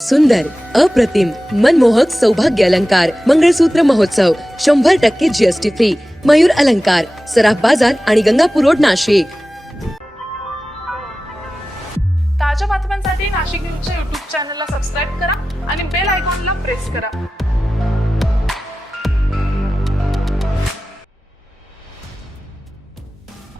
सुंदर, अप्रतिम, मनमोहक सौभाग्य अलंकार मंगळसूत्र महोत्सव 100% जीएसटी फ्री. मयूर अलंकार, सराफ बाजार आणि गंगापूर रोड, नाशिक. ताज्या बातम्यांसाठी नाशिक न्यूजच्या YouTube चॅनलला सबस्क्राईब करा आणि बेल आयकॉनला प्रेस करा.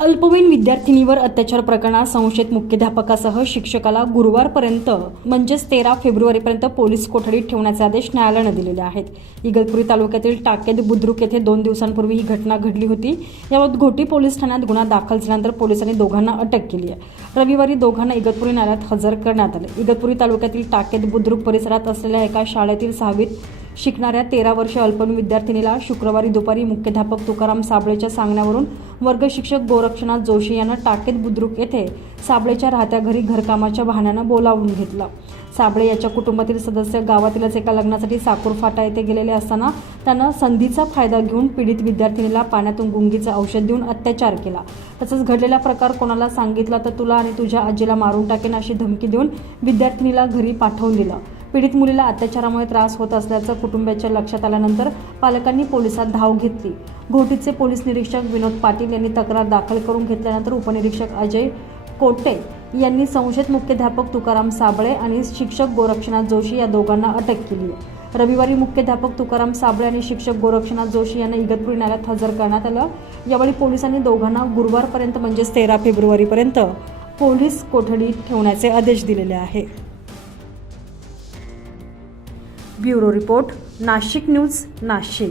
अल्पवयीन विद्यार्थिनीवर अत्याचार प्रकरणात संशयित मुख्याध्यापकासह शिक्षकाला गुरुवारपर्यंत म्हणजेच 13 फेब्रुवारीपर्यंत पोलीस कोठडीत ठेवण्याचे आदेश न्यायालयाने दिलेले आहेत. इगतपुरी तालुक्यातील टाकेद बुद्रुक येथे 2 दिवसांपूर्वी ही घटना घडली होती. याबाबत घोटी पोलीस ठाण्यात गुन्हा दाखल झाल्यानंतर पोलिसांनी दोघांना अटक केली आहे. रविवारी दोघांना इगतपुरी न्यायालयात हजर करण्यात आले. इगतपुरी तालुक्यातील टाकेद बुद्रुक परिसरात असलेल्या एका शाळेतील 6वीत शिकणाऱ्या 13 वर्षीय अल्पवयीन विद्यार्थिनीला शुक्रवारी दुपारी मुख्याध्यापक तुकाराम साबळेच्या सांगण्यावरून वर्ग शिक्षक गोरक्षनाथ जोशी यांना टाकेद बुद्रुक येथे साबळेच्या राहत्या घरी घरकामाच्या बहाण्यानं बोलावून घेतलं. साबळे याच्या कुटुंबातील सदस्य गावातीलच एका लग्नासाठी साकूर फाटा येथे गेलेले असताना त्यांना संधीचा फायदा घेऊन पीडित विद्यार्थिनीला पाण्यातून गुंगीचं औषध देऊन अत्याचार केला. तसंच घडलेला प्रकार कोणाला सांगितला तर तुला आणि तुझ्या आजीला मारून टाकेन अशी धमकी देऊन विद्यार्थिनीला घरी पाठवून दिलं. पीडित मुलीला अत्याचारामुळे त्रास होत असल्याचं कुटुंबियाच्या लक्षात आल्यानंतर पालकांनी पोलिसात धाव घेतली. घोटीचे पोलीस निरीक्षक विनोद पाटील यांनी तक्रार दाखल करून घेतल्यानंतर उपनिरीक्षक अजय कोटे यांनी संशयित मुख्याध्यापक तुकाराम साबळे आणि शिक्षक गोरक्षनाथ जोशी या दोघांना अटक केली आहे. रविवारी मुख्याध्यापक तुकाराम साबळे आणि शिक्षक गोरक्षनाथ जोशी यांना इगतपुरी न्यायालयात हजर करण्यात आलं. यावेळी पोलिसांनी दोघांना गुरुवारपर्यंत म्हणजेच 13 फेब्रुवारीपर्यंत पोलीस कोठडीत ठेवण्याचे आदेश दिलेले आहे. Bureau report, Nashik news, Nashik.